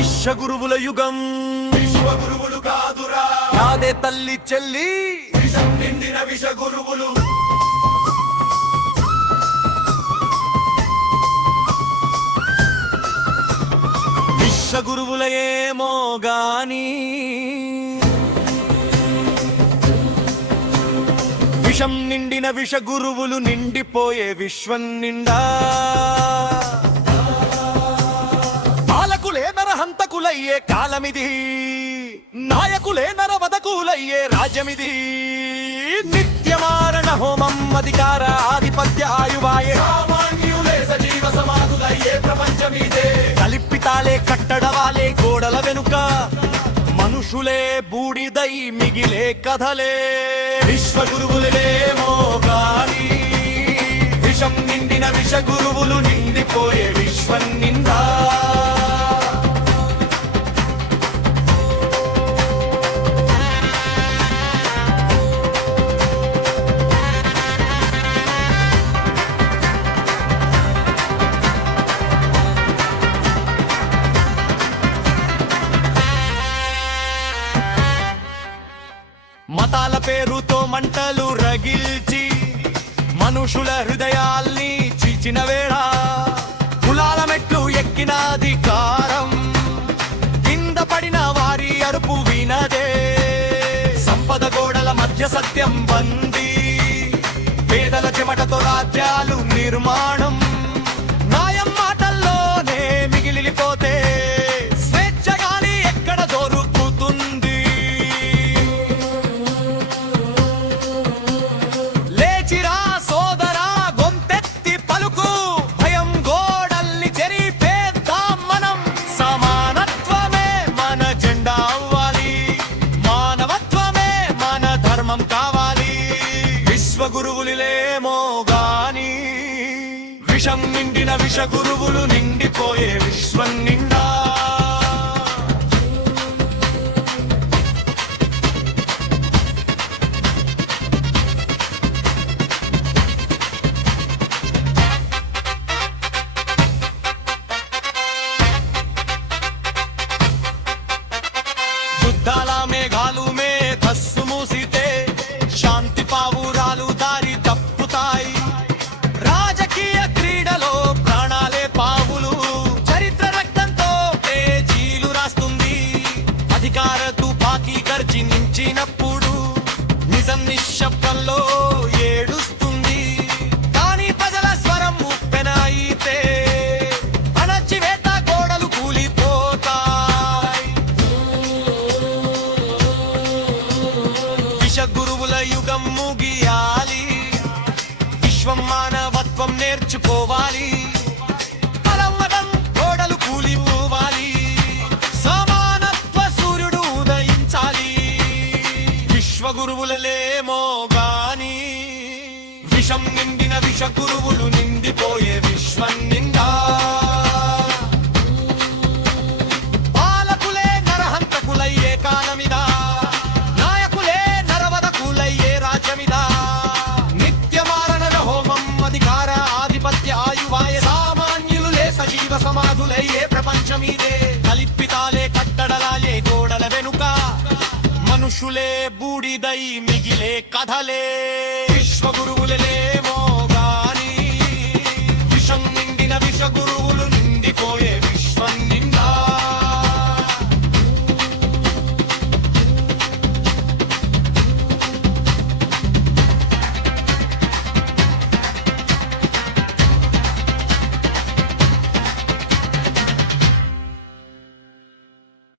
విశ్వగురువుల యుగం విశ్వగురువులు కాదురా నాదే తల్లి చెల్లి విషం నిండిన విషగురువులు విశ్వగురువుల ఏమో గాని విషం నిండిన విషగురువులు నిండిపోయే విశ్వం నిండా పాలకులే నరహంతకులయ్యే కాలమిది నాయకులే నరవదకులయ్యే రాజ్యమిది నిత్యమారణ హోమం అధికార ఆధిపత్య ఆయువాయే సామాన్యులే సజీవ సమాధులయ్యే ప్రపంచమిదే కల్పితాలే కట్టడవాలే గోడల వెనుక మనుషులే బూడిదై మిగిలే కథలే విశ్వగురువులేమో గాని విషం నిండిన విషగురువులు నిండిపోయే విశ్వం నిండా మతాల పేరుతో మంటలు రగిల్చి మనుషుల హృదయాల్ని చీల్చిన వేళ కులాల మెట్లు ఎక్కిన అధికారం కింద పడిన వారి అరుపు వినదే సంపద గోడల మధ్య సత్యం బందీ పేదల చెమటతో రాజ్యాలు నిర్మాణం న్యాయం మాటల్లోనే మిగిలిపోతే విశ్వగురువులేమో గాని విషం నిండిన విషగురువులు నిండిపోయే విశ్వం నిండా యుద్ధాల మేఘాలు మేధస్సు మూసితే శాంతి పావురాలు దారి తప్పుతాయి రాజకీయ క్రీడలో ప్రాణాలే పావులు చరిత్ర రక్తంతో పేజీలు రాస్తుంది అధికార తుపాకీ గర్జించినప్పుడు నిజం నిశ్శబ్దంలో ఏడుస్తుంది కానీ ప్రజల స్వరం ఉప్పెన అయితే అణచివేత గోడలు కూలిపోతాయి విషగురువుల యుగం ముగియాలి విశ్వం మానవత్వం నేర్చుకోవాలి బలమతం గోడలు కూలిపోవాలి సమానత్వ సూర్యుడు ఉదయించాలి విశ్వగురువులేమో గాని విషం నిండిన విషగురువులు నిండిపోయే విశ్వం నిండా పాలకులే నరహంతకులయ్యే కాలమిదా నాయకులే నరవదకులయ్యే రాజ్యమిదా నిత్యమారణ హోమం అధికార ఆధిపత్య ఆయువాయ సామాన్యులే సజీవ సమాధులయ్యే ప్రపంచమిదే కల్పితాలే కట్టడలాలే గోడల వెనుక మనుషులే బూడిదై మిగిలే కథలే